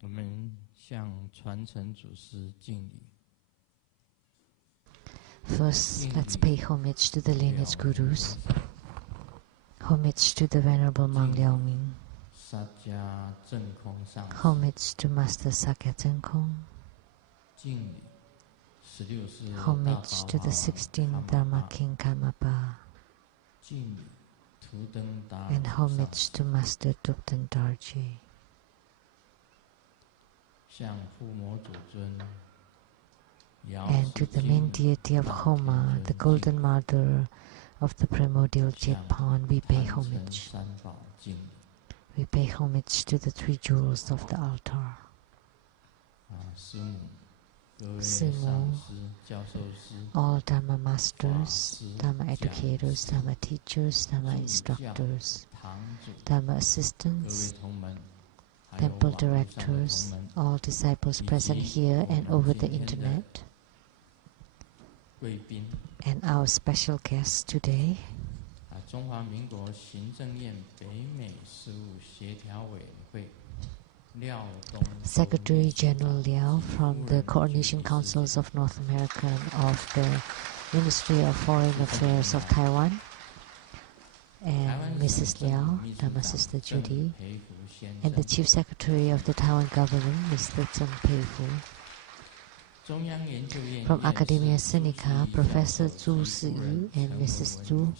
我们向传承祖师敬礼。 First, let's pay homage to the lineage gurus. Homage to the Venerable Mang Liaoming. Homage to Master Sakya Zhenkong. Homage to the 16th Dharma King Karmapa. And homage to Master Tupten Dorji. And to the main deity of Homa, the Golden Mother of the primordial Jetpan, we pay homage. We pay homage to the 3 jewels of the altar. Simu, all Dharma masters, Dharma educators, Dharma teachers, Dharma instructors, Dharma assistants, temple directors, all disciples present here and over the internet, and our special guests today, Secretary General Liao from the Coordination Councils of North America and of the Ministry of Foreign Affairs of Taiwan, and Mrs. Liao, Dharma Sister Judy, and the Chief Secretary of the Taiwan Government, Mr. Zheng Peifu. From Academia Sinica, Professor Zhu Siyi and Mrs. Zhu.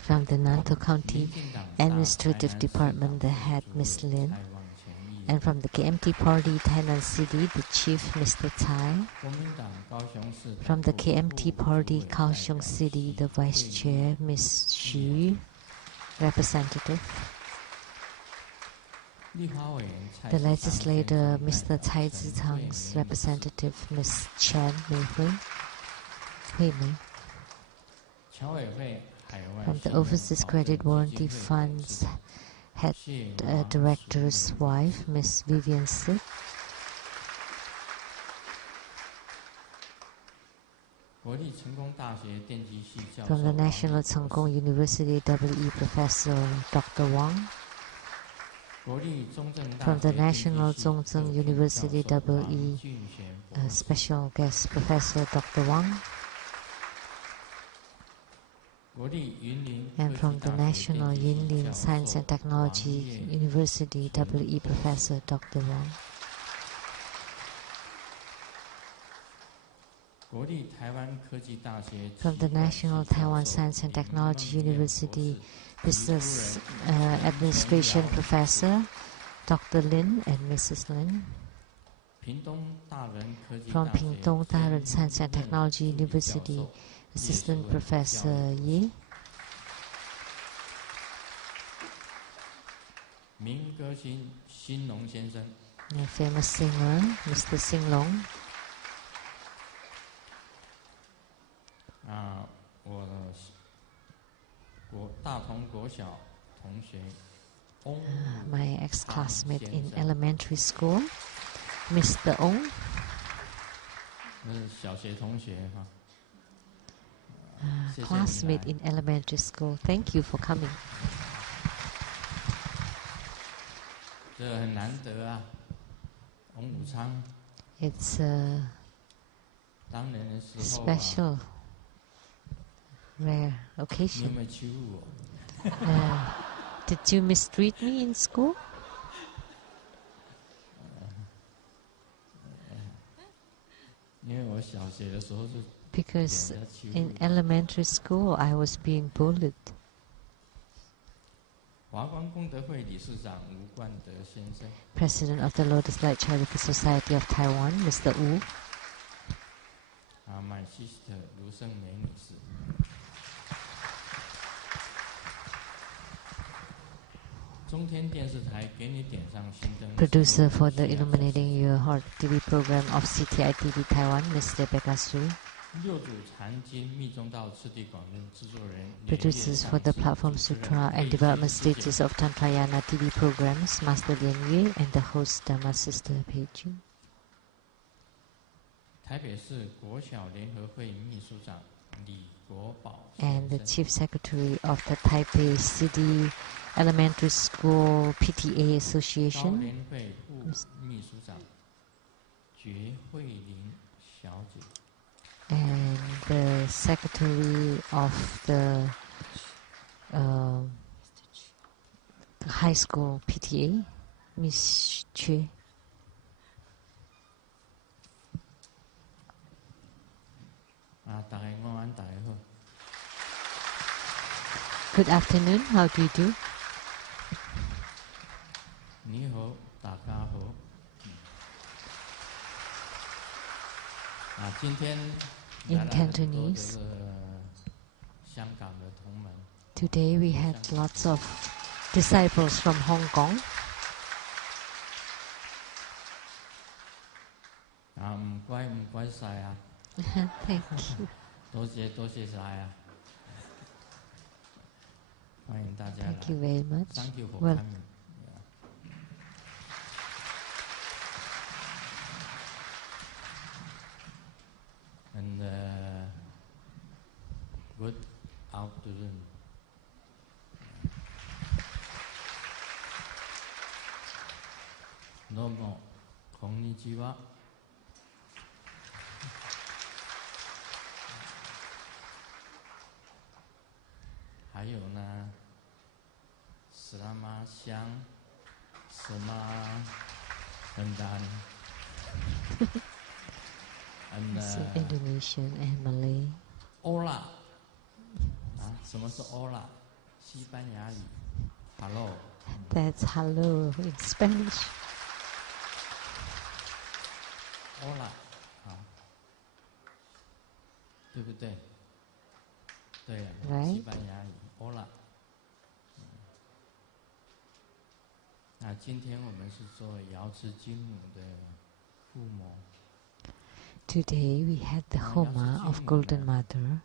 From the Nantou County Administrative Department, the head, Ms. Lin. And from the KMT Party, Tainan City, the chief, Mr. Tsai. From the KMT Party, Kaohsiung City, the vice chair, Ms. Xu, representative. The legislator, Mr. Cai Zitang's representative, Ms. Chen Mei. From the Overseas Credit Warranty Fund's head director's wife, Ms. Vivian Sit. From the National Cheng-Kung University WE Professor Dr. Wang. From the National Zhongzheng University WE Special Guest Professor Dr. Wang. And from the National Yinlin Science and Technology University WE Professor Dr. Wang. From the National Taiwan Science and Technology University Business Administration Professor Dr. Lin and Mrs. Lin. From Pingtung Daren Science and Technology University Assistant Professor Yi. A famous singer, Mr. Sing Long. My ex-classmate in elementary school, Mr. Ong. Classmate in elementary school. Thank you for coming. It's a special, rare occasion. Did you mistreat me in school? Because in elementary school I was being bullied. President of the Lotus Light Charity Society of Taiwan, Mr. Wu. My sister, Liu Sheng-mei. Producer for the Illuminating Your Heart TV program of CTI TV Taiwan, Ms. Rebecca Su. Producers for the Platform Sutra and Development Stages of Tantrayana TV programs, Master Lien Yue and the host Dharma Sister Peijing. And the Chief Secretary of the Taipei City Elementary School PTA Association, and the Secretary of the High School PTA, Miss Chue. Good afternoon, how do you do? In Cantonese, today we had lots of disciples from Hong Kong. Thank you. Thank you very much. Well, and good afternoon. Domo konnichiwa. 还有呢，斯拉玛香，什么很难。Indonesian and Malay. Hola 啊，什么是 Hola？ 西班牙语 ，Hello。 That's hello in Spanish. Hola 啊，对不对？对呀、啊， Right. 西班牙语 Hola。那今天我们是做瑶池金母的附魔。 Today we had the Homa of Golden Mother.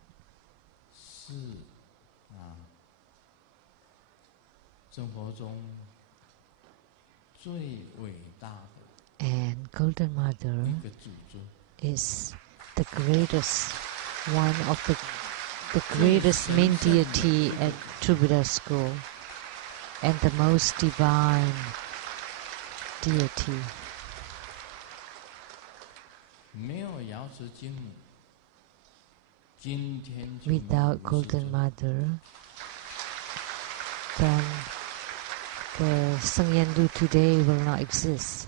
是啊，生活中最伟大的 And Golden Mother 一个主尊 is the greatest one of the greatest main deity at True Buddha School and the most divine deity. 没有瑶池金母，今天就 Without Golden Mother, then the Sheng-yen Lu today will not exist.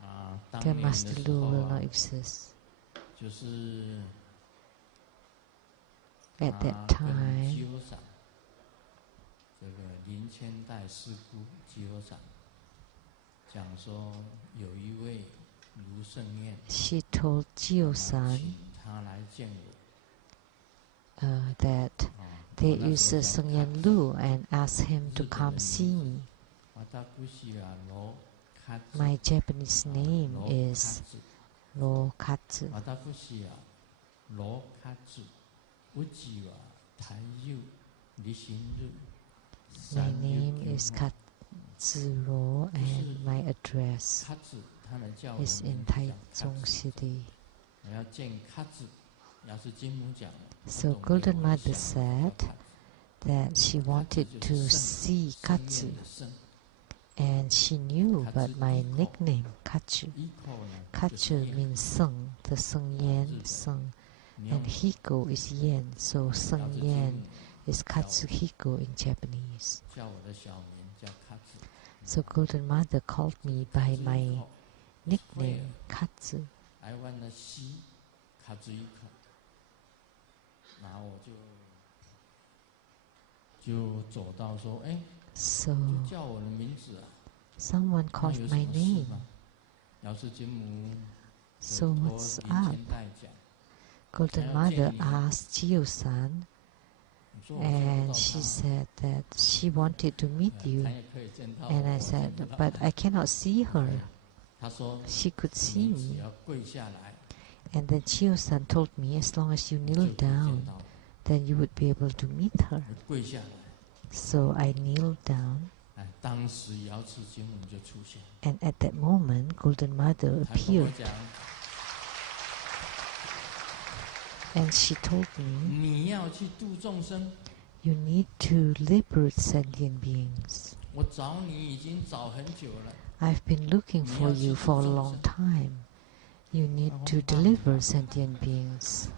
啊，当 The 年的 Master 时 Lu 候 will 啊 not，exist. 就是 At that 跟 time, 基欧散这个林千代师姑基欧散讲说，有一位卢胜彦， she told Jio-san 请他来见我。 that 啊， there 我那 is 时 a 候叫 Sheng-yen Lu and asked him to come see me. 卡兹 My Japanese name 罗 is 卡兹 Lo Katsu. 罗卡兹，我只话台语，你心日。 My name is Katsuro and my address 卡兹，他们叫我 is 的 in 名字叫卡 Taichung 兹。 City. 我要见卡兹，要是金母讲， So 他懂得 Golden 我的 Mother 想法 said 叫卡兹 that she wanted to see 圣 Katsu, 念的圣， and she knew but my nickname Katsu. 一口呢就是 Katsu 念 means Seng, the Sheng-yen Seng, 你要 and Hiko is Yen, so 瑶池金 Sheng-yen 母 is Katsuhiko in Japanese. 叫我的小名叫卡兹。 So Golden Mother called me by 卡兹一 my 口 nickname Katsu. I want to see 卡兹一口，然后我就走到说，哎， So 就叫我的名字啊， someone 那 called 有什 my 么事 name. 吗？瑶池金母 So 就托 what's 林 up? 千代讲， Golden 还要见 Mother 你。 asked Jio-san, 你说我见不 and 到 she 他， said that she wanted to meet 他 you. 也可以见到 And 我， I 我 said, 见不到 but 他。 I cannot see her. 他说 She could see 你只 me. 要跪下来， And then Chio-san told me, as long as you kneel down, then you would be able to meet her. So I kneeled down. And at that moment, Golden Mother appeared. And she told me, you need to liberate sentient beings. I've been looking for you for a long time. You need to deliver sentient beings.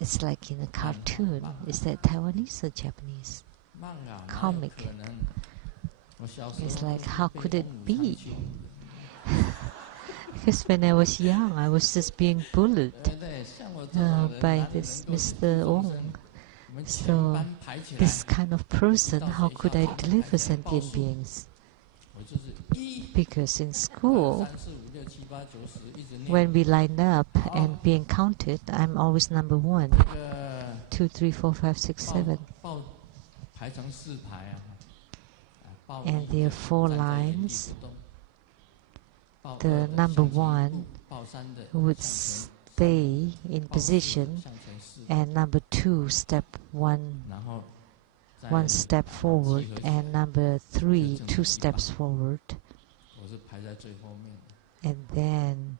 It's like in a cartoon. Is that Taiwanese or Japanese? Comic. It's like, how could it be? Because when I was young, I was just being bullied by this Mr. Ong. So, this kind of person, how could I deliver sentient beings? Because in school, when we line up and being counted, I'm always number 1. 2, 3, 4, 5, 6, 7. And there are 4 lines. The number 1 would stay in position, and number 2 step one step forward, and number 3 2 steps forward. And then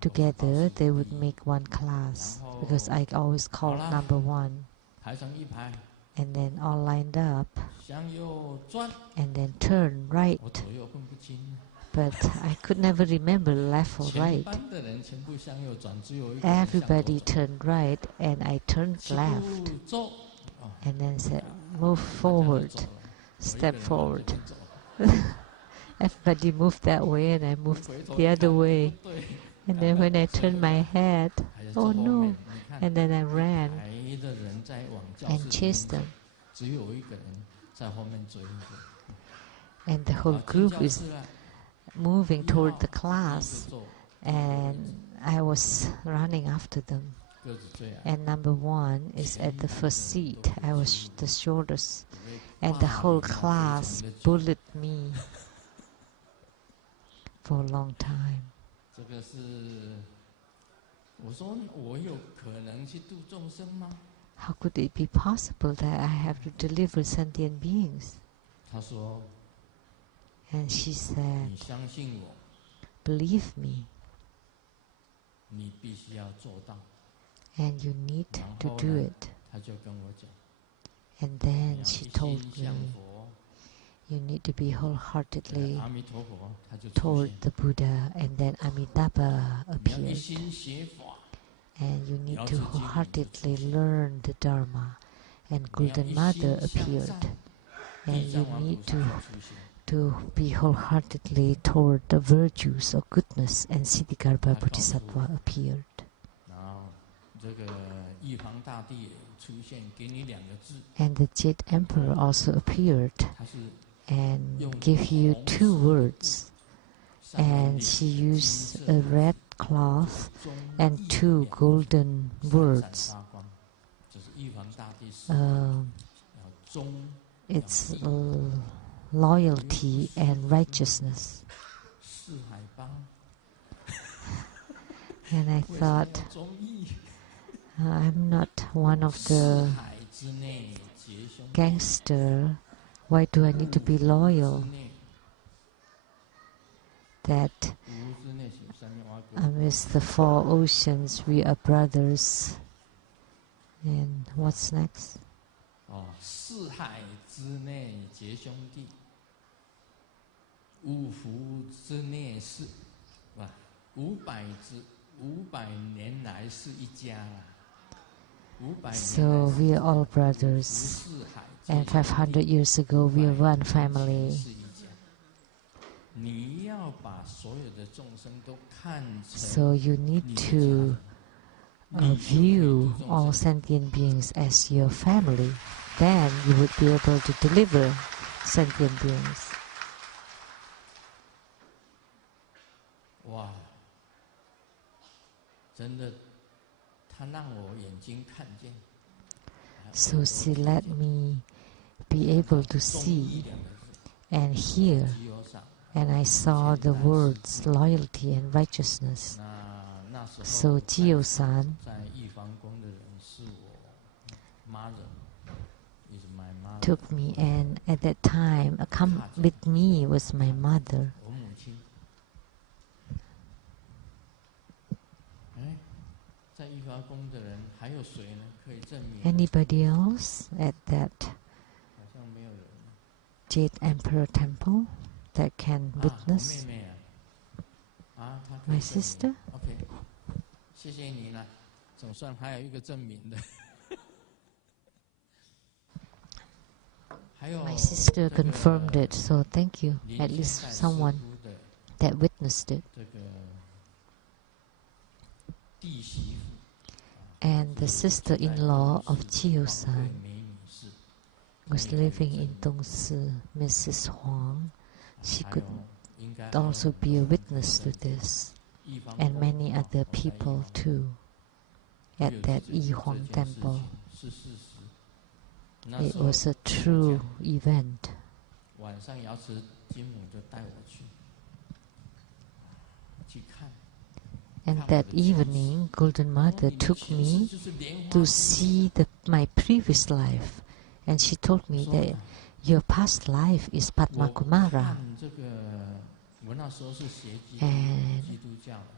together they would make one class, because I always called number 1. And then all lined up, and then turn right. But I could never remember left or right. Everybody turned right, and I turned left. And then said, move forward, step forward. Everybody moved that way, and I moved the other way. And then when I turned my head, oh no! And then I ran and chased them. And the whole group is moving toward the class, and I was running after them. And number 1 is at the first seat. I was the shortest, and the whole class bullied me for a long time. How could it be possible that I have to deliver sentient beings? And she said, believe me, and you need to do it. And then she told me, you need to be wholeheartedly toward the Buddha, and then Amitabha appeared. And you need to wholeheartedly learn the Dharma, and Golden Mother appeared. And you need to be wholeheartedly toward the virtues of goodness, and Siddhigarbha Bodhisattva appeared. And the Jade Emperor also appeared and gave you 2 words. And she used a red cloth and 2 golden words. It's loyalty and righteousness. And I thought, I'm not one of the gangster. Why do I need to be loyal? That amidst the 4 oceans, we are brothers. And what's next? 四海之内结兄弟，5福之内是500年来是一家啦。So we are all brothers, and 500 years ago we are one family. So you need to view all sentient beings as your family. Then you would be able to deliver sentient beings. Wow. 真的，他让我眼睛看见。 So she let me be able to see and hear. And I saw the words loyalty and righteousness. So Jiyo-san took me, and at that time, come with me was my mother. Anybody else at that Jade Emperor Temple that can witness? My sister? My sister confirmed it, so thank you. At least someone that witnessed it. And the sister-in-law of Jiyo-san was living in Dongsi, Mrs. Huang. She could also be a witness to this, and many other people too, at that Yi Huang temple. It was a true event. And that evening, Golden Mother took me to see my previous life. And she told me that your past life is Padma Kumara. And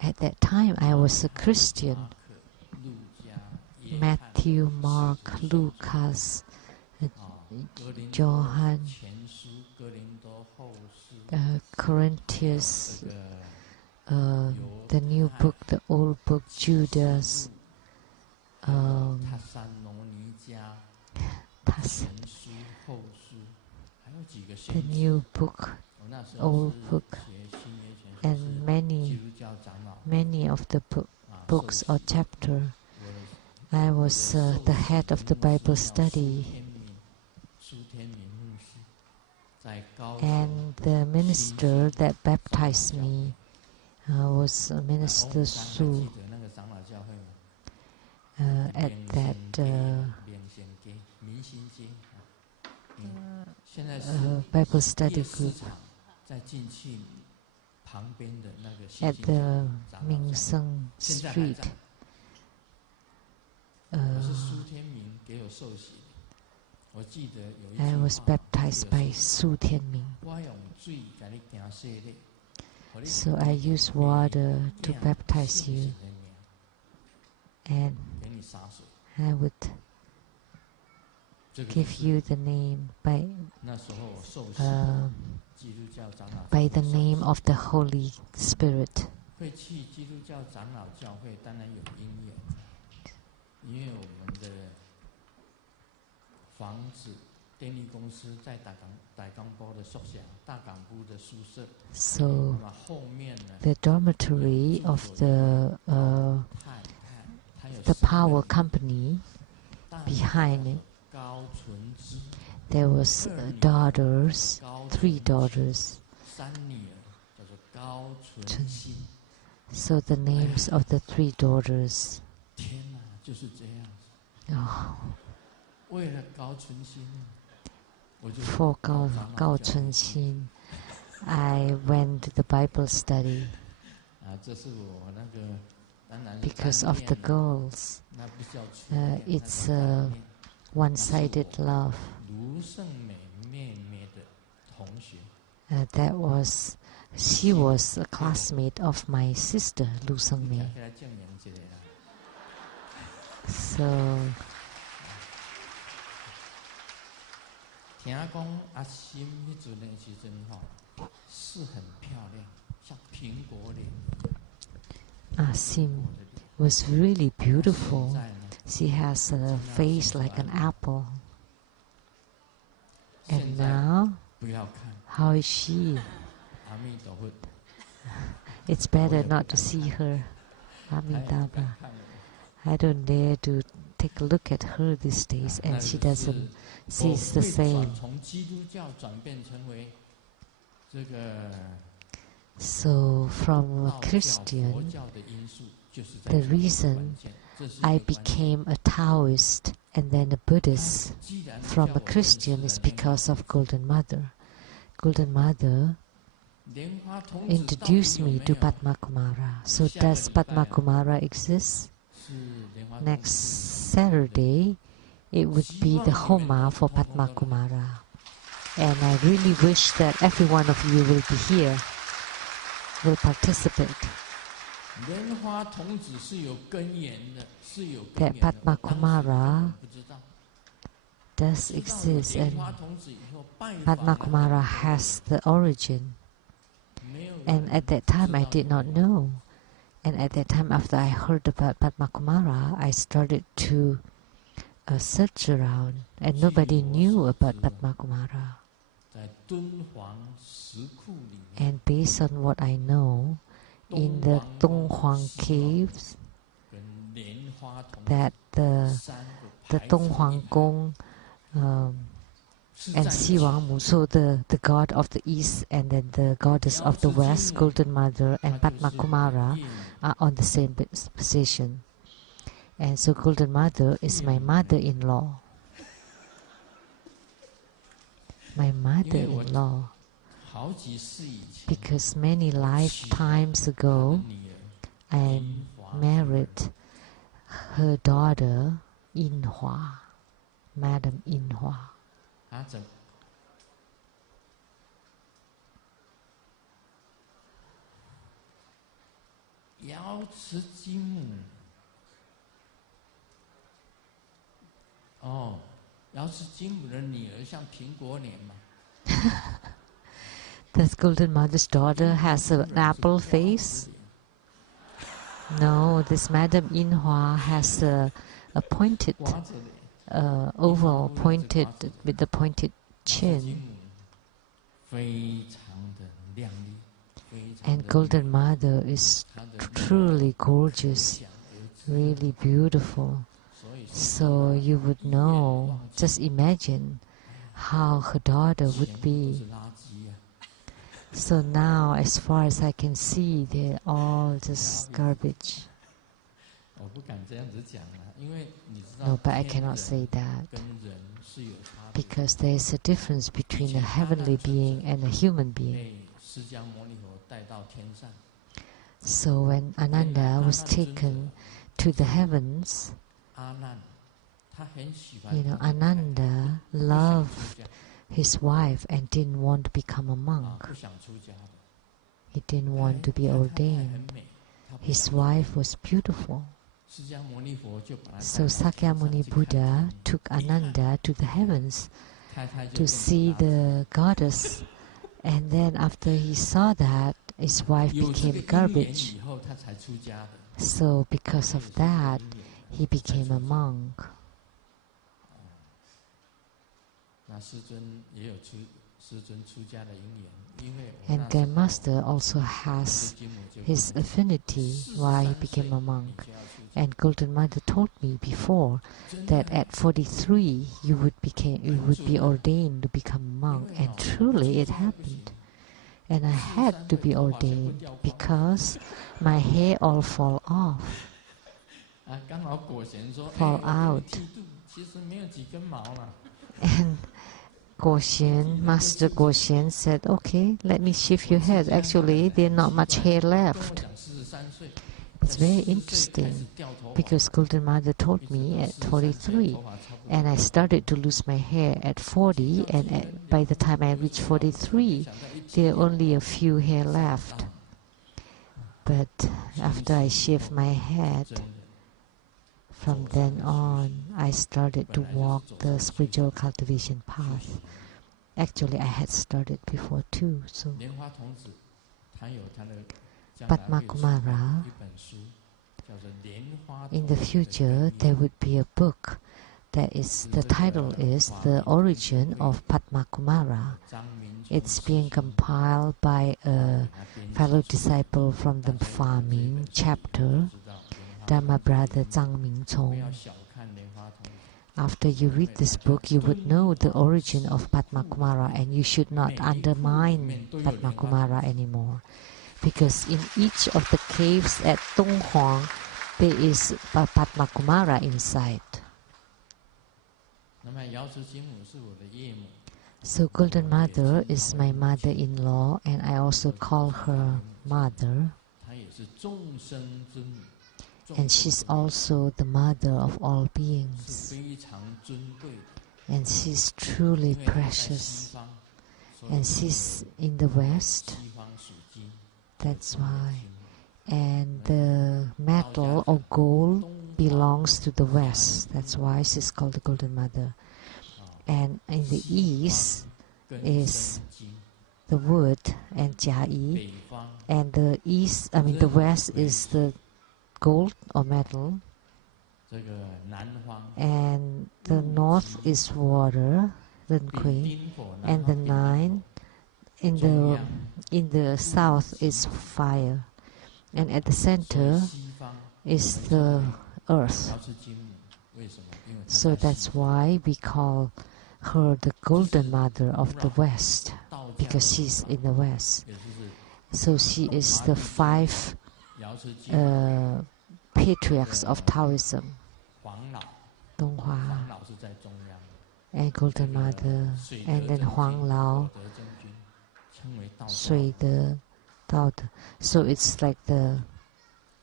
at that time, I was a Christian. Matthew, Mark, Lucas, Johann, Corinthians, the new book, the old book, Judas, the new book, old book, and many of the books or chapter. I was the head of the Bible study, and the minister that baptized me was Minister Su at that Bible study group at the Mingsheng Street. I was baptized by Su Tianming. So I use water to baptize you, and I would give you the name by the name of the Holy Spirit. So the dormitory of the power company behind it, there was daughters, 3 daughters. So the names of the 3 daughters. Oh. For Gao Chunxin, I went to the Bible study because of the girls. It's a one-sided love. She was a classmate of my sister, Lu Sengmei. So Asim was really beautiful. She has a face like an apple. And now, how is she? It's better not to see her. Amitabha. I don't dare to take a look at her these days, and she doesn't. She's the same. So from a Christian the reason I became a Taoist and then a Buddhist from a Christian is because of Golden Mother. Golden Mother introduced me to Padma Kumara. So does Padma Kumara exist? Next Saturday, it would be the Homa for Padma Kumara. And I really wish that every one of you will be here, will participate. That Padma Kumara does exist, and Padma Kumara has the origin. And at that time I did not know. And at that time, after I heard about Padma Kumara, I started to search around, and nobody knew about Padma Kumara. And based on what I know, in the Donghuang caves, that the Donghuang Gong and Xiwang Mu, so the god of the east and then the goddess of the west, Golden Mother and Padma Kumara, are on the same position. And so Golden Mother is my mother-in-law. My mother-in-law. Because many lifetimes ago, I married her daughter, Inhua, Madam Inhua. 瑶池金母，哦，瑶池金母的女儿像苹果脸嘛。Does Golden Mother's daughter has an apple face? No, this Madam Inhua has a pointed, oval, pointed with the pointed chin. And Golden Mother is truly gorgeous, really beautiful. So you would know, just imagine how her daughter would be. So now, as far as I can see, they're all just garbage. No, but I cannot say that. Because there is a difference between a heavenly being and a human being. So when Ananda was taken to the heavens, Ananda loved his wife and didn't want to become a monk. He didn't want to be ordained. His wife was beautiful. So Sakyamuni Buddha took Ananda to the heavens to see the goddess. And then after he saw that, his wife became garbage. So because of that, he became a monk. And their master also has his affinity why he became a monk. And Golden Mother told me before that at 43 you would be ordained to become a monk, and truly it happened. And I had to be ordained because my hair all fall off, fall out. And Master Guoxian said, okay, let me shave your hair. Actually, there's not much hair left. It's very interesting because Golden Mother told me at 43, and I started to lose my hair at 40, and by the time I reached 43, there are only a few hair left. But after I shaved my head, from then on, I started to walk the spiritual cultivation path. Actually, I had started before too. So, Padma Kumara, in the future, there would be a book. The title is The Origin of Padma Kumara. It's being compiled by a fellow disciple from the Farming chapter, Dharma brother Zhang Mingcong. After you read this book, you would know the origin of Padma Kumara, and you should not undermine Padma Kumara anymore. Because in each of the caves at Donghuang, there is Padma Kumara inside. So Golden Mother is my mother-in-law, and I also call her mother. And she's also the mother of all beings. And she's truly precious. And she's in the West. That's why. And the metal or gold belongs to the West. That's why she's called the Golden Mother. And in the East is the wood and Jai. And the West is the gold or metal. And the North is water, Ren Kui. And the 9 in the South is fire. And at the center is the earth. So that's why we call her the Golden Mother of the West, because she's in the West. So she is the 5 patriarchs of Taoism. Donghua and Golden Mother, and then Huang Lao, Sui De, Dao De. So it's like the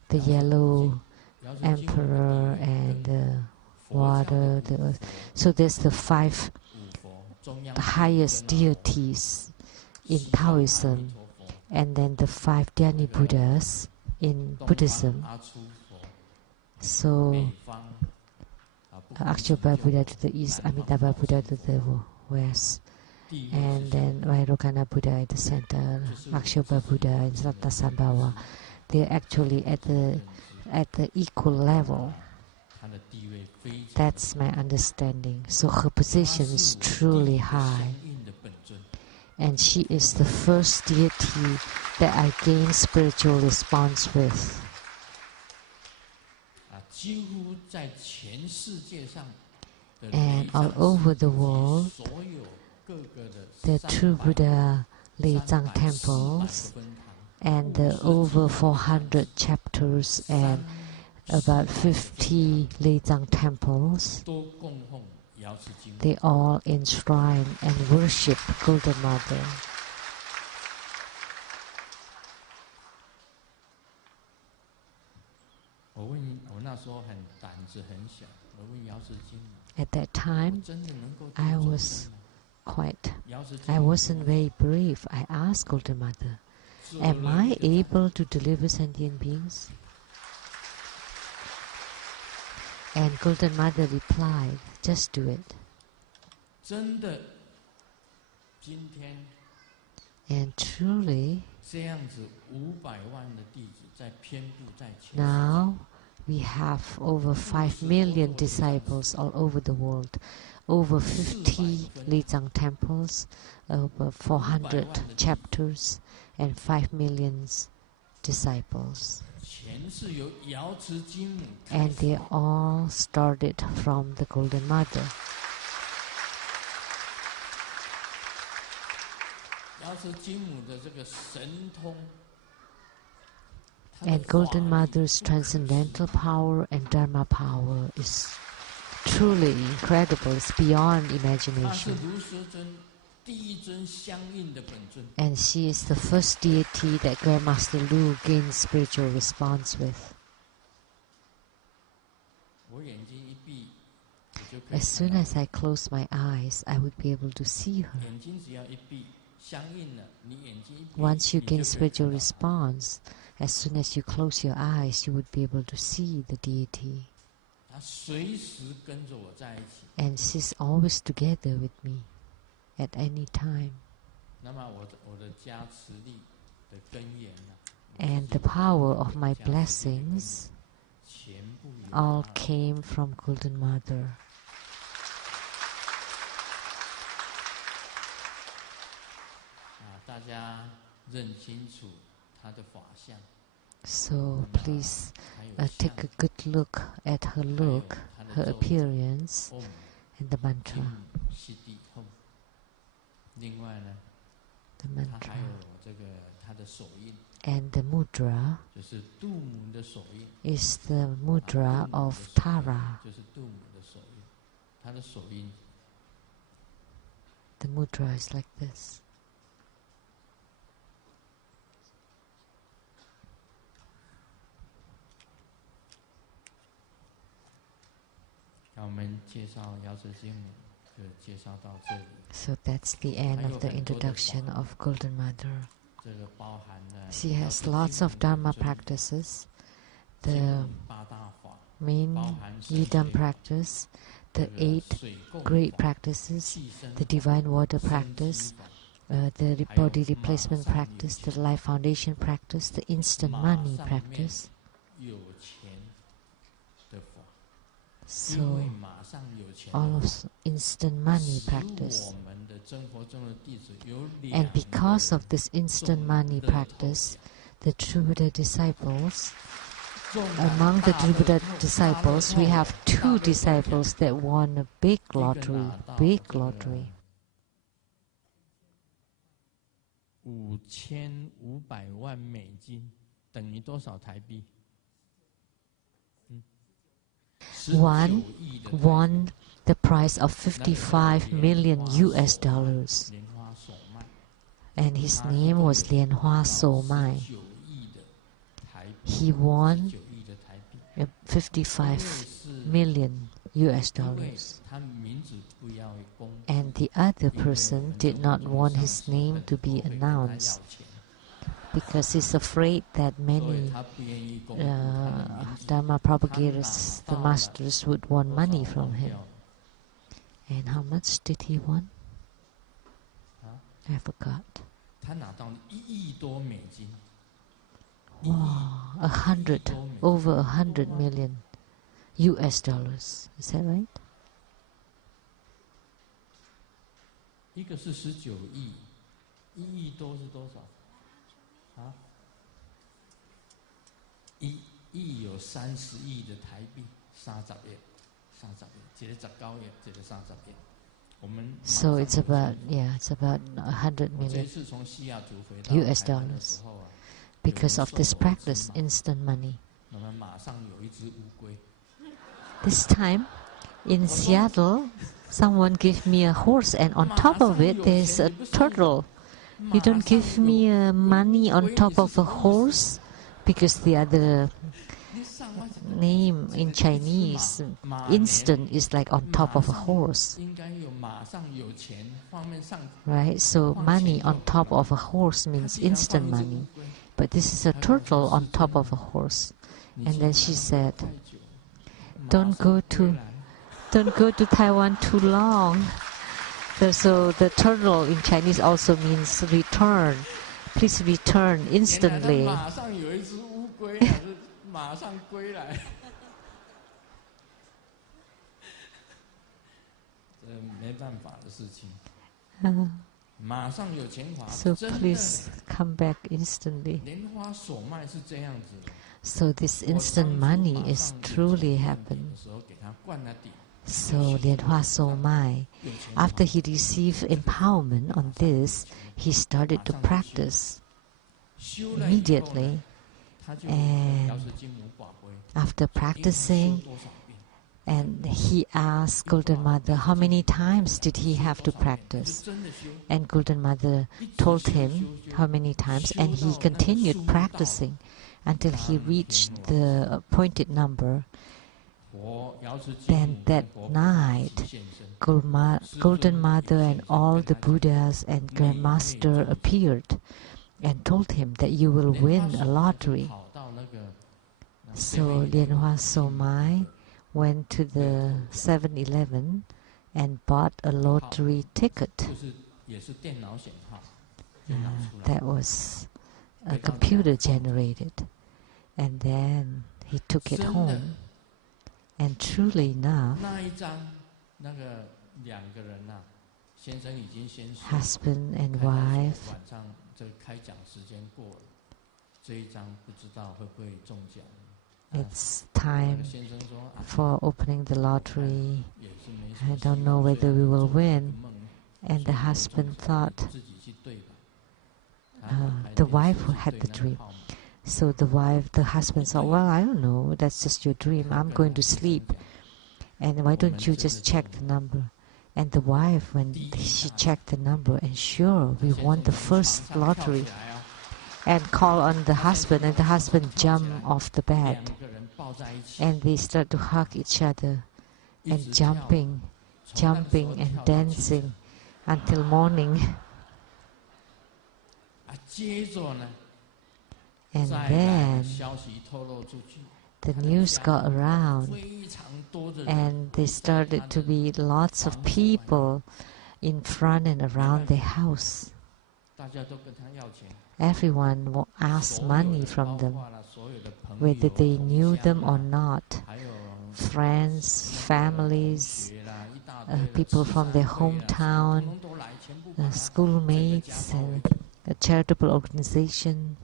yellow emperor and the water, the earth. So there's the 5 the highest deities in Taoism, and then the 5 Dhyani Buddhas in Buddhism. So Akshobhya Buddha to the east, Amitabha Buddha to the west, and then Vairocana Buddha at the center, Akshobhya Buddha and Sattasambhava. They're actually at the equal level. That's my understanding. So her position is truly high. And she is the first deity that I gain spiritual response with. And all over the world, the true Buddha Lei Tsang temples, and over 400 chapters and about 50 Lei Tsang temples, they all enshrine and worship Golden Mother. At that time, I wasn't very brave. I asked Golden Mother, am I able to deliver sentient beings? And Golden Mother replied, just do it. And truly, now we have over 5 million disciples all over the world, over 50 Lei Tsang temples, over 400 chapters, and 5 million disciples. And they all started from the Golden Mother. And Golden Mother's transcendental power and Dharma power is truly incredible. It's beyond imagination. And she is the first deity that Grandmaster Lu gained spiritual response with. As soon as I close my eyes, I would be able to see her. Once you gain spiritual response, as soon as you close your eyes, you would be able to see the deity. And she's always together with me at any time. And the power of my blessings all came from Golden Mother. So please take a good look at her look, her appearance, and the mantra. The mantra. And the mudra is the mudra of Tara. The mudra is like this. So that's the end of the introduction of Golden Mother. She has lots of Dharma practices. The main Yidam practice, the 8 great practices, the divine water practice, the body replacement practice, the life foundation practice, the instant money practice. So, all of instant money practice. And because of this instant money practice, the true Buddha disciples, among the true Buddha disciples, we have 2 disciples that won a big lottery. 5,500万美金等于多少台币？ One won the price of 55 million US dollars. And his name was Lianhua Somai. He won 55 million US dollars. And the other person did not want his name to be announced, because he's afraid that many Dharma propagators, the masters, would want money from him. And how much did he want? I forgot. Wow, over 100 million US dollars. Is that right? 一个是19亿，1亿多是多少？啊？1亿有30亿的台币，30亿，一个19亿，一个30亿。我们 So it's about 100 million US dollars because of this practice, instant money. 我们马上有一只乌龟。This time in Seattle, someone gave me a horse, and on top of it there's a turtle. You don't give me money on top of a horse, because the other name in Chinese, instant, is like on top of a horse. Right? So money on top of a horse means instant money. But this is a turtle on top of a horse. And then she said, don't go to Taiwan too long. So the turtle in Chinese also means return. Please return instantly. So please come back instantly. So this instant money is truly happened. So Lianhua Somai, after he received empowerment on this, he started to practice immediately. And after practicing, and he asked Golden Mother how many times did he have to practice. And Golden Mother told him how many times, and he continued practicing until he reached the appointed number. Then that night, Golden Mother and all the Buddhas and Grand Master appeared and told him that you will win a lottery. So Lianhua Somai went to the 7-Eleven and bought a lottery ticket. That was computer generated. And then he took it home. And truly enough, husband and wife, it's time for opening the lottery. I don't know whether we will win. And the husband thought, the wife who had the dream. So the husband thought, well, I don't know, that's just your dream. I'm going to sleep. And why don't you just check the number? And the wife, when she checked the number, and sure, we won the first lottery. And call on the husband, and the husband jumped off the bed. And they start to hug each other, and jumping and dancing until morning. And then the news got around, and there started to be lots of people in front and around the house. Everyone asked money from them, whether they knew them or not. Friends, families, people from their hometown, schoolmates, a charitable organization,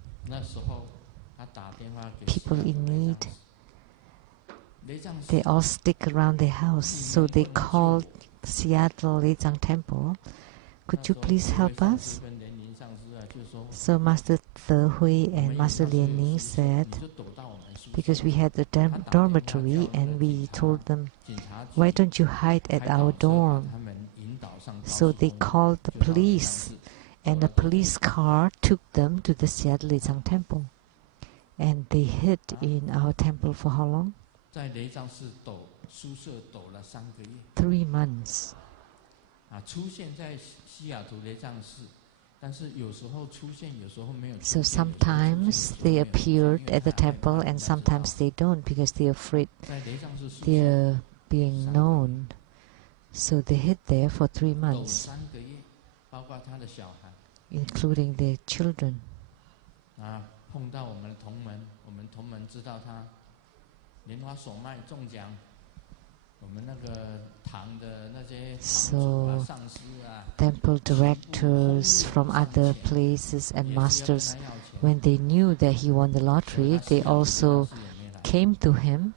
people in need. They all stick around the house, so they called Seattle Lei Tsang Temple. Could you please help us? So Master The Hui and Master Lian said, because we had a dormitory, and we told them, why don't you hide at our dorm? So they called the police, and a police car took them to the Seattle Lei Tsang Temple. And they hid in our temple for how long? 3 months. So sometimes they appeared at the temple, and sometimes they don't, because they're afraid they're being known. So they hid there for 3 months, including their children. So temple directors from other places and masters, when they knew that he won the lottery, they also came to him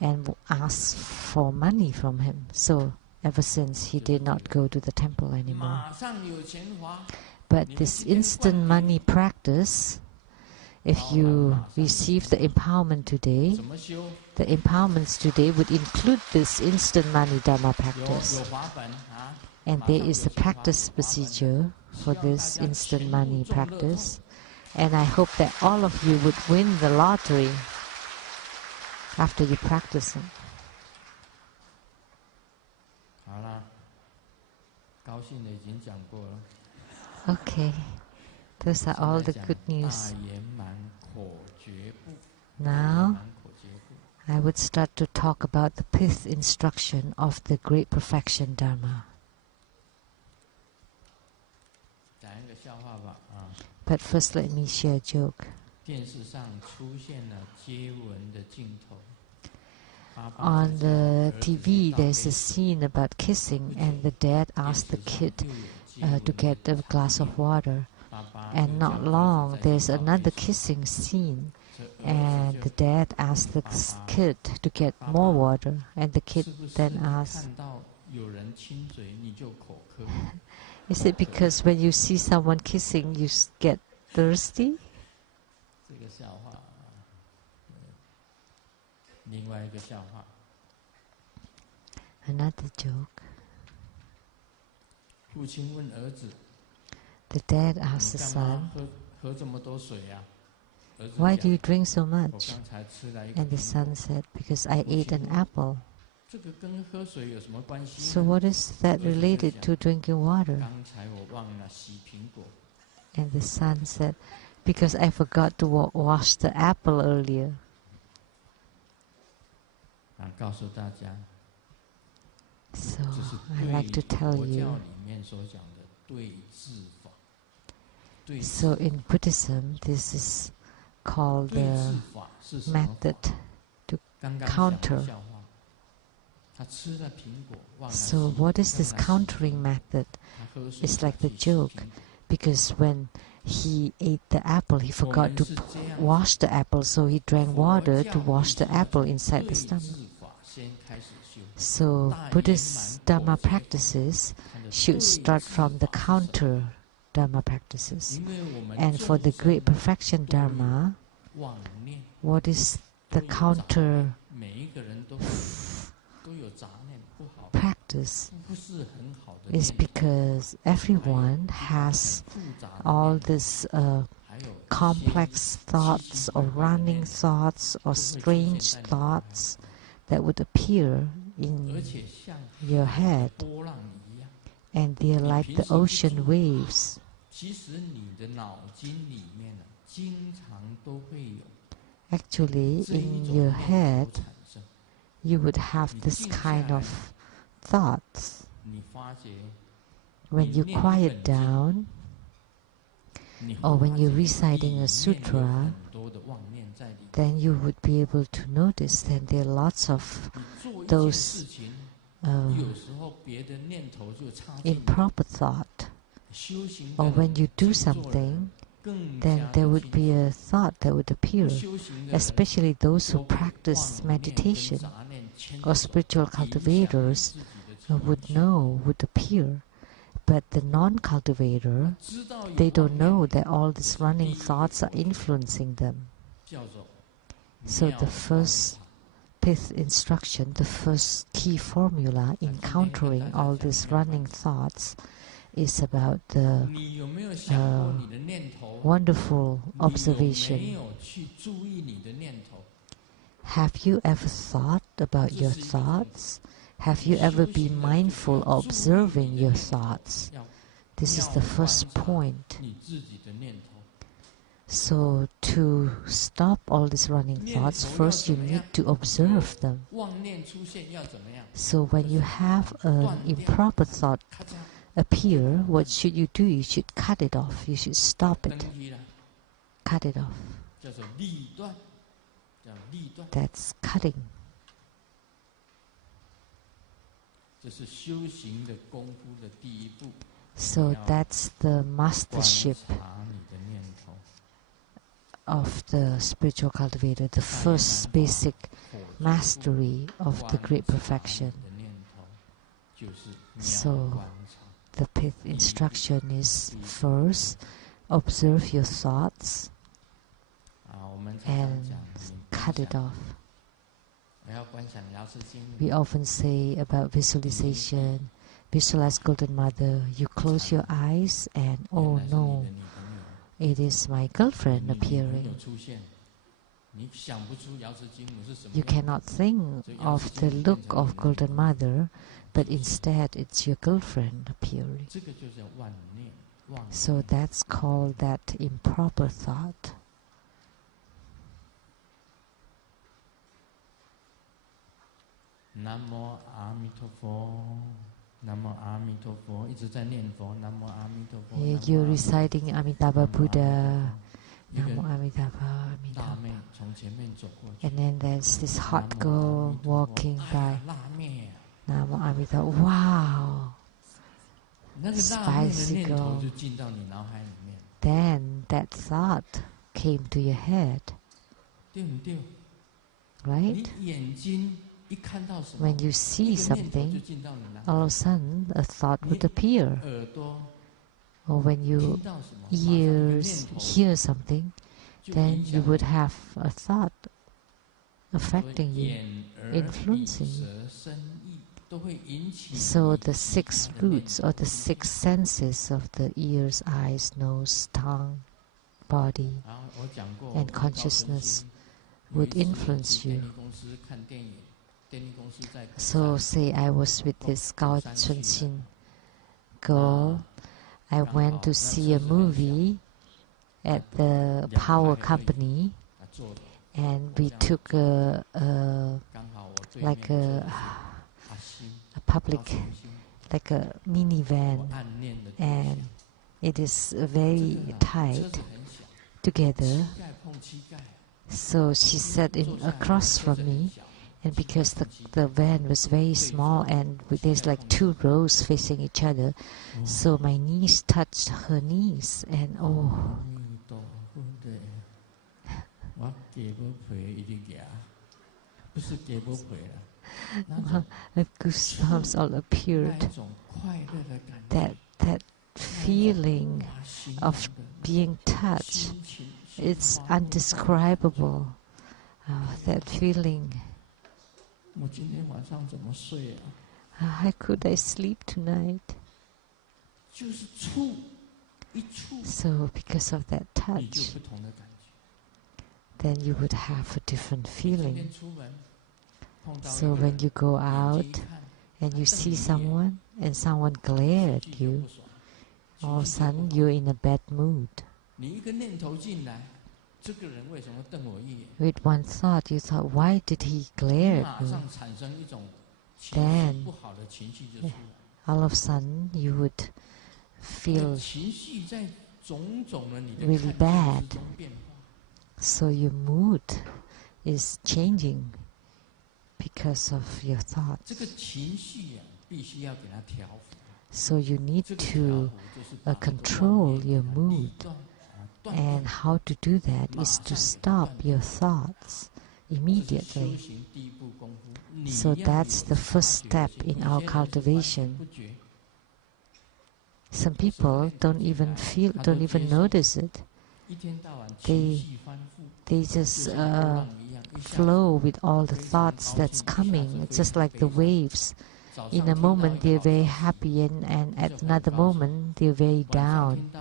and asked for money from him. So ever since, he did not go to the temple anymore. But this instant money practice, if you receive the empowerment today, the empowerments today would include this instant money Dharma practice. And there is a practice procedure for this instant money practice. And I hope that all of you would win the lottery after you practice it. Okay, those are all the good news. Now, I would start to talk about the 5th instruction of the Great Perfection Dharma. But first, let me share a joke. On the TV, there's a scene about kissing, and the dad asked the kid to get a glass of water. And not long, there's another kissing scene, and the dad asked the kid to get more water, and the kid then asked, is it because when you see someone kissing, you get thirsty? Another joke. The dad asked the son, why do you drink so much? And the son said, because I ate an apple. So what is that related to drinking water? And the son said, because I forgot to wash the apple earlier. So I like to tell you. So in Buddhism, this is called the method to counter. So what is this countering method? It's like the joke, because when he ate the apple, he forgot to wash the apple, so he drank water to wash the apple inside the stomach. So Buddhist Dharma practices should start from the counter Dharma practices. And for the great perfection Dharma, what is the counter practice is because everyone has all these complex thoughts or running thoughts or strange thoughts that would appear in your head, and they are like the ocean waves. Actually, in your head, you would have this kind of thoughts. When you quiet down, or when you're reciting a sutra, then you would be able to notice that there are lots of those improper thought. Or when you do something, then there would be a thought that would appear, especially those who practice meditation or spiritual cultivators would appear. But the non-cultivator, they don't know that all these running thoughts are influencing them. So the first fifth instruction, the first key formula in countering all these running thoughts is about the wonderful observation. Have you ever thought about your thoughts? Have you ever been mindful of observing your thoughts? This is the first point. So to stop all these running thoughts, first you need to observe them. So when you have an improper thought appear, what should you do? You should cut it off. You should stop it. Cut it off. That's cutting. So that's the mastership of the spiritual cultivator, the first basic mastery of the great perfection. So the fifth instruction is first, observe your thoughts and cut it off. We often say about visualization, visualize Golden Mother. You close your eyes and, oh no, it is my girlfriend appearing. You cannot think of the look of Golden Mother, but instead it's your girlfriend appearing. So that's called that improper thought. Namo Amitofo, Namo Amitofo. You're reciting Amitabha Buddha, Namo Amitabha, Amitabha. And then there's this hot girl walking by. Namo Amitabha. Wow! Spicy girl. Then that thought came to your head. Right? When you see something, all of a sudden a thought would appear. Or when your ears hear something, then you would have a thought affecting you, influencing you. So the six roots or the six senses of the ears, eyes, nose, tongue, body, and consciousness would influence you. So say I was with this Gao Chunxin girl. I went to see a movie at the power company, and we took a public, like a minivan, and it is very tight together. So she sat in across from me, and because the van was very small and there's like two rows facing each other, so my knees touched her knees, and oh. Goosebumps all appeared. That feeling of being touched. It's undescribable. That feeling. How could I sleep tonight? So because of that touch, then you would have a different feeling. So when you go out and you see someone and someone glare at you, all of a sudden you're in a bad mood. With one thought, you thought, why did he glare at me? Then, all of a sudden, you would feel really bad. So your mood is changing because of your thoughts. So you need to control your mood. And how to do that is to stop your thoughts immediately. So that's the first step in our cultivation. Some people don't even notice it. They just flow with all the thoughts that's coming. It's just like the waves. In a moment they're very happy, and at another moment they're very down.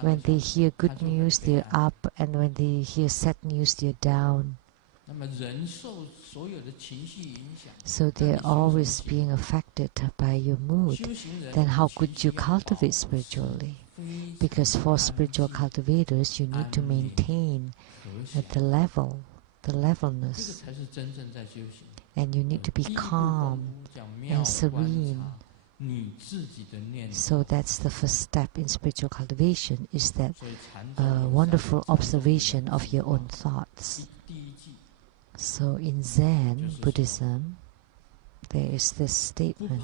When they hear good news, they're up, and when they hear sad news, they're down. So they're always being affected by your mood. Then how could you cultivate spiritually? Because for spiritual cultivators, you need to maintain the levelness. And you need to be calm and serene. So that's the first step in spiritual cultivation, is that wonderful observation of your own thoughts. So in Zen Buddhism, there is this statement,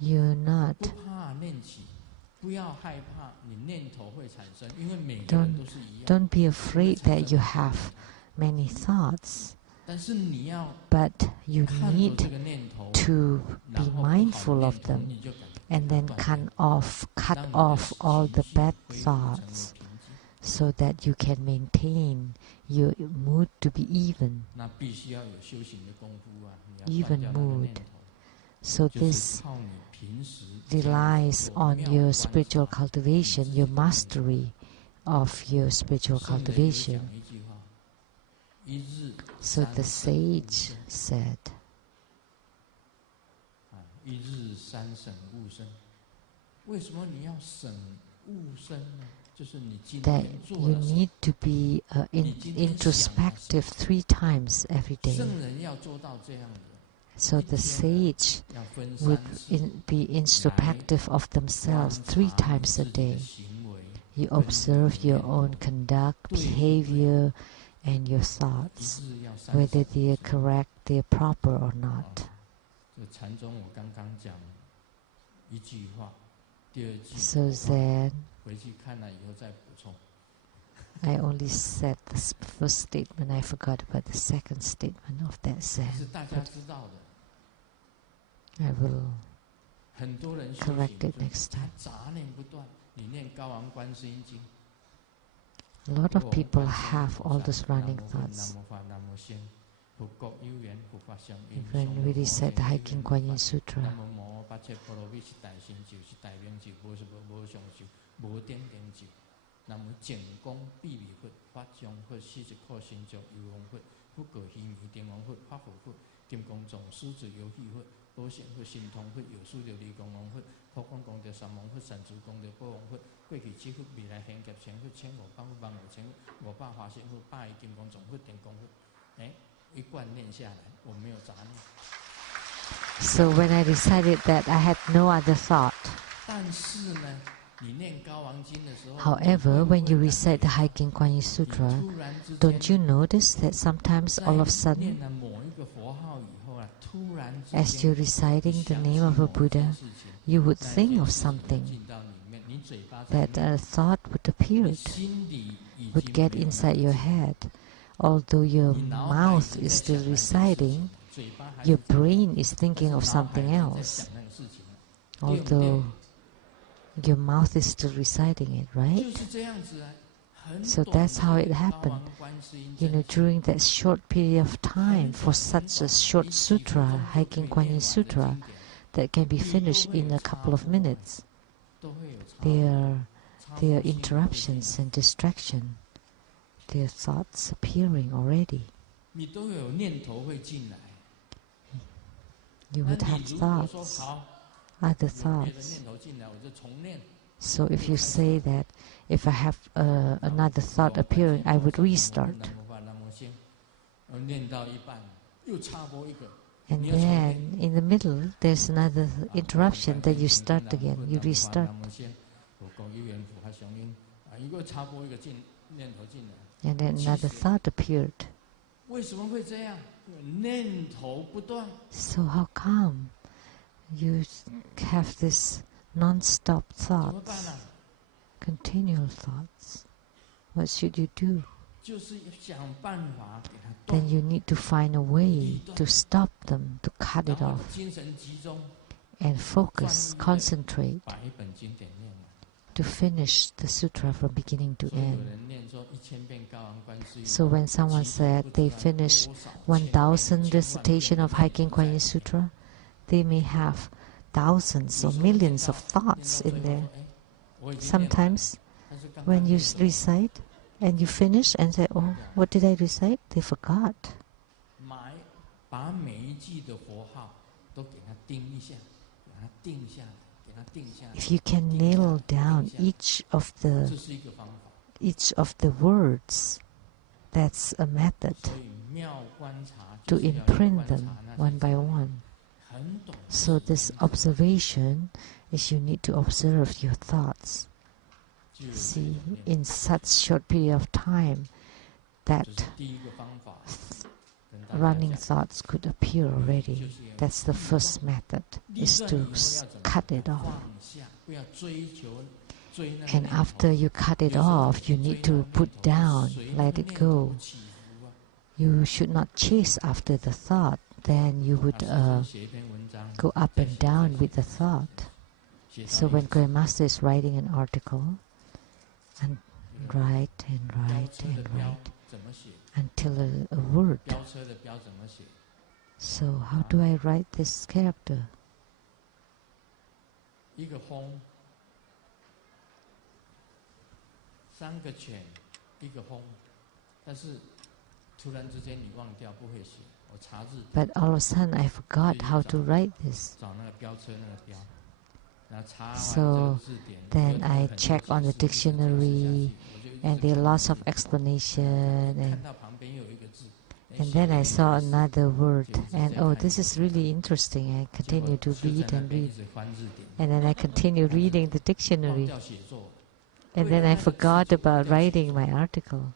you're not, don't be afraid that you have many thoughts, but you need to be mindful of them and then cut off all the bad thoughts so that you can maintain your mood to be even mood. So this relies on your spiritual cultivation, your mastery of your spiritual cultivation. So the sage said that you need to be introspective 3 times every day. So the sage would be introspective of themselves 3 times a day. You observe your own conduct, behavior, and your thoughts, whether they are correct, they are proper or not. So Zen, I only said the first statement, I forgot about the second statement of that Zen. I will correct it next time. A lot of people have all those running thoughts. When we recite the Hiking Kuan Yin Sutra, so when I decided that, I had no other thought. However, when you recite the Hiking Kuan Yin Sutra, don't you notice that sometimes all of a sudden, as you're reciting the name of a Buddha, you would think of something, that a thought would appear, would get inside your head. Although your mouth is still reciting, your brain is thinking of something else. Although your mouth is still reciting it, right? So that's how it happened. During that short period of time, for such a short sutra, Hiking Kuan Yin Sutra, that can be finished in a couple of minutes, there are interruptions and distraction. There are thoughts appearing already. You would have thoughts, other thoughts. So if you say that, if I have another thought appearing, I would restart. And then, in the middle, there's another interruption, then you start again, you restart. And then another thought appeared. So how come you have this non-stop thoughts, continual thoughts? What should you do? Then you need to find a way to stop them, to cut it off, and focus, concentrate, to finish the sutra from beginning to end. So when someone said they finish 1,000 recitation of Hiking Kuan Yin Sutra, they may have thousands or millions of thoughts in there. Sometimes when you recite and you finish and say, oh, what did I recite? They forgot. If you can nail down each of the words, that's a method to imprint them one by one. So this observation is you need to observe your thoughts. See, in such short period of time, that running thoughts could appear already. That's the first method, is to cut it off. And after you cut it off, you need to put down, let it go. You should not chase after the thought. Then you would go up and down with the thought. So when Grandmaster is writing an article, and write and write and write until a word. So how do I write this character? But all of a sudden I forgot how to write this. So then I check on the dictionary, and there are lots of explanation, and then I saw another word, and oh, this is really interesting. I continue to read and read, and then I continue reading the dictionary, and then I forgot about writing my article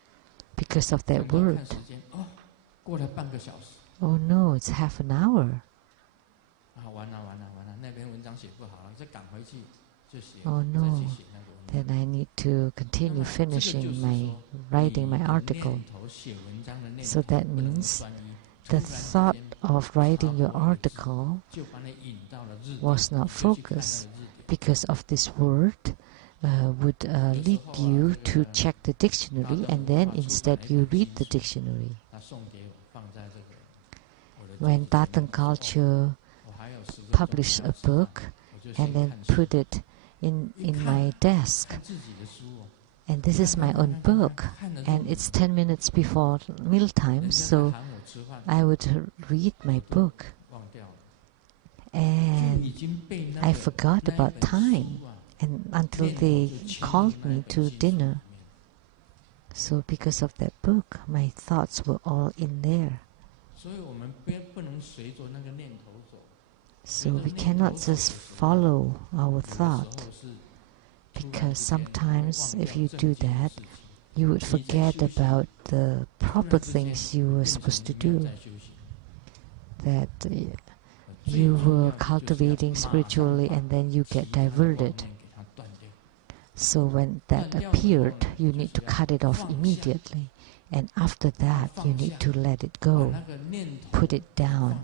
because of that word. Oh no, it's half an hour. Oh no, then I need to continue writing my article. So that means the thought of writing your article was not focused because of this word would lead you to check the dictionary, and then instead you read the dictionary. When Tatung Culture published a book and then put it in my desk, and this is my own book, and it's 10 minutes before mealtime, so I would read my book, and I forgot about time, and until they called me to dinner. So because of that book, my thoughts were all in there. So we cannot just follow our thought, because sometimes if you do that, you would forget about the proper things you were supposed to do, that you were cultivating spiritually, and then you get diverted. So when that appeared, you need to cut it off immediately. And after that, you need to let it go. Put it down.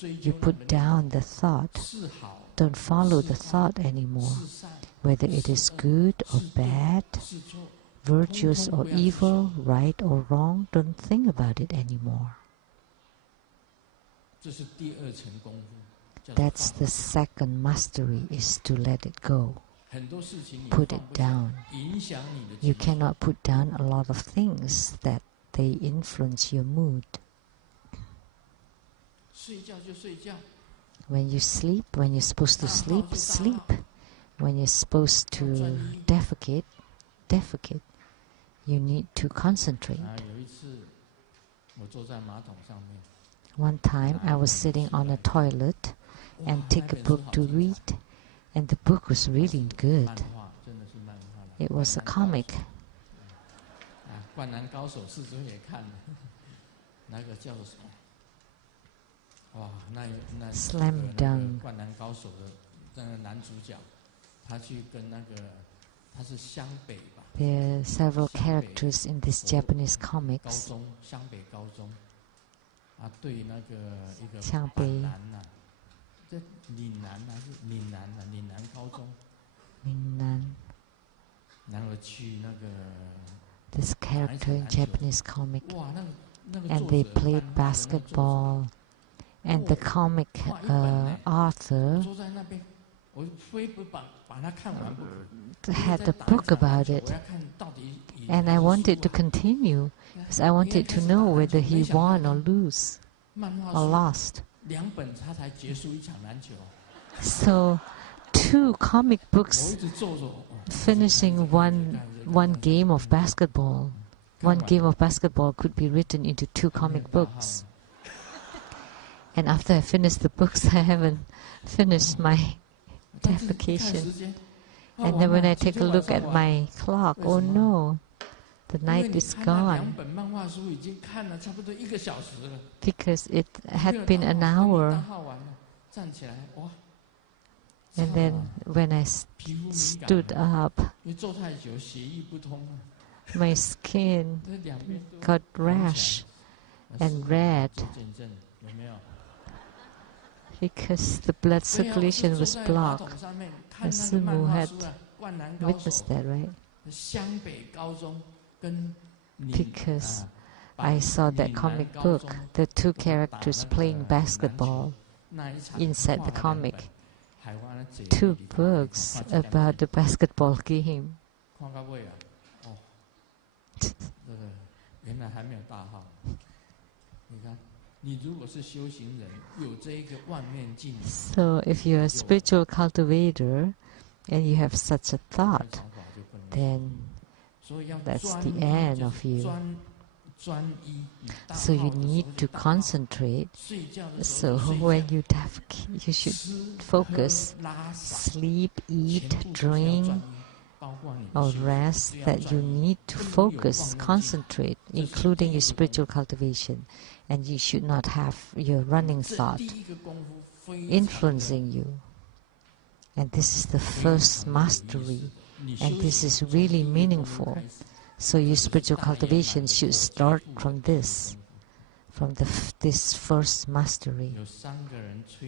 You put down the thought. Don't follow the thought anymore. Whether it is good or bad, virtuous or evil, right or wrong, don't think about it anymore. That's the second mastery, is to let it go. Put it down. You cannot put down a lot of things that they influence your mood. When you sleep, when you're supposed to sleep, sleep. When you're supposed to defecate, defecate. You need to concentrate. One time I was sitting on a toilet and take a book to read, and the book was really good. It was a comic. Slam dunk. There are several characters in this Japanese comics. Xiangbei. This character in Japanese comic, and they played basketball, and the comic author had a book about it, and I wanted to continue because I wanted to know whether he won or lost. So 2 comic books finishing one game of basketball. One game of basketball could be written into 2 comic books. And after I finished the books, I haven't finished my defecation. And then when I take a look at my clock, oh no, the night is gone. Because it had been an hour. And then when I stood up, my skin got rash and red because the blood circulation was blocked. And Simu had witnessed that, right? Because I saw that comic book, the 2 characters playing basketball inside the comic. 2 books about the basketball game. So if you're a spiritual cultivator and you have such a thought, then that's the end of you. So you need to concentrate. So when you defecate, you should focus, sleep, eat, drink, or rest, that you need to focus, concentrate, including your spiritual cultivation. And you should not have your running thought influencing you. And this is the first mastery. And this is really meaningful. So your spiritual cultivation should start from this, this first mastery.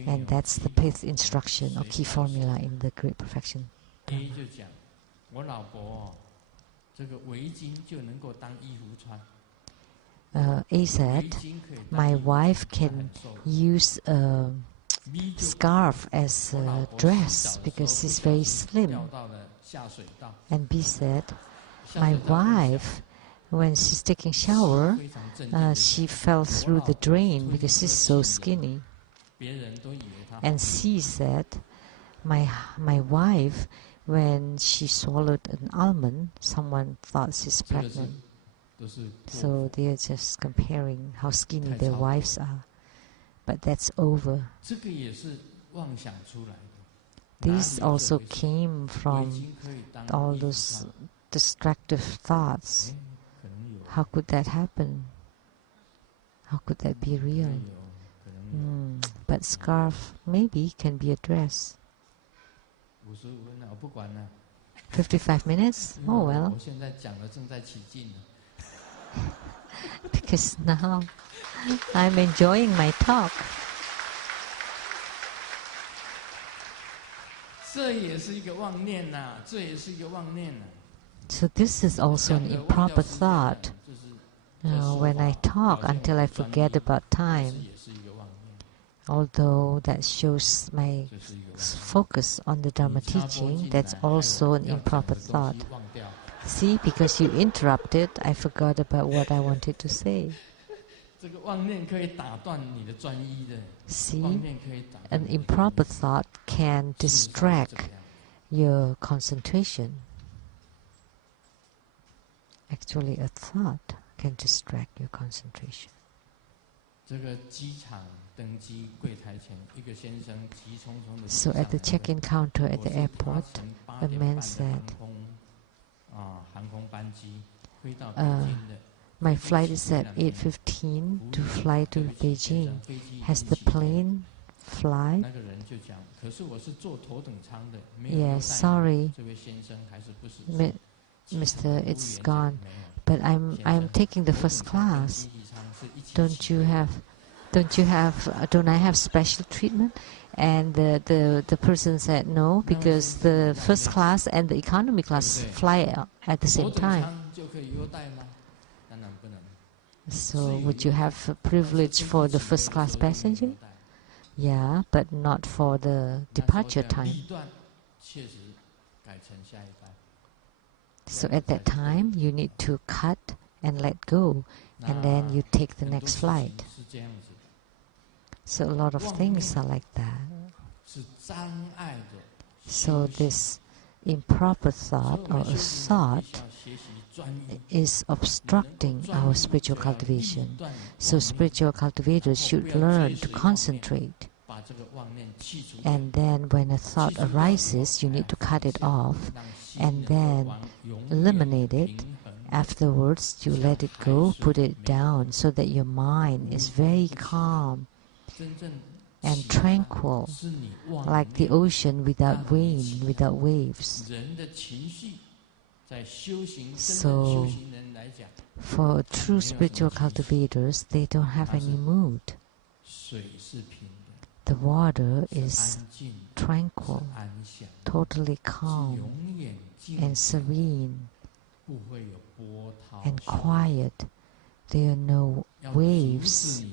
And that's the 5th instruction or key formula in the Great Perfection. A said, my wife can use a scarf as a dress because she's very slim. And B said, my wife, when she's taking shower, she fell through the drain because she's so skinny. And C said, my wife, when she swallowed an almond, someone thought she's pregnant. So they're just comparing how skinny their wives are. But that's over. These also came from all those destructive thoughts. How could that happen? How could that be real? But scarf maybe can be a dress. 55 minutes? Oh well. 我现在讲的正在起劲。Because now I'm enjoying my talk. 这也是一个妄念呐，这也是一个妄念呐。So this is also an improper thought. When I talk until I forget about time, although that shows my focus on the Dharma teaching, that's also an improper thought. See, because you interrupted, I forgot about what I wanted to say. See, an improper thought can distract your concentration. Actually, a thought can distract your concentration. So at the check-in counter at the airport, a man said, my flight is at 8:15 to fly to Beijing. Has the plane fly? Yes, sorry, Mister, it's gone. But I'm taking the first class. Don't I have special treatment? And the person said no, because the first class and the economy class fly at the same time. So would you have a privilege for the first class passenger? Yeah, but not for the departure time. So at that time, you need to cut and let go, and then you take the next flight. So a lot of things are like that. So this improper thought or a thought is obstructing our spiritual cultivation. So spiritual cultivators should learn to concentrate. And then when a thought arises, you need to cut it off and then eliminate it. Afterwards, you let it go, put it down, so that your mind is very calm and tranquil, like the ocean without wind, without waves. So, for true spiritual cultivators, they don't have any mood. The water is tranquil, totally calm and serene and quiet. There are no waves,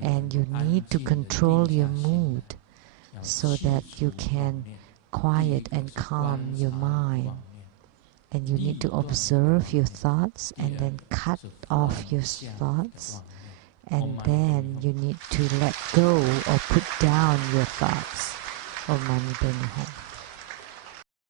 and you need to control your mood so that you can quiet and calm your mind. And you need to observe your thoughts and then cut off your thoughts. And then you need to let go or put down your thoughts. Om Mani Padme Hum.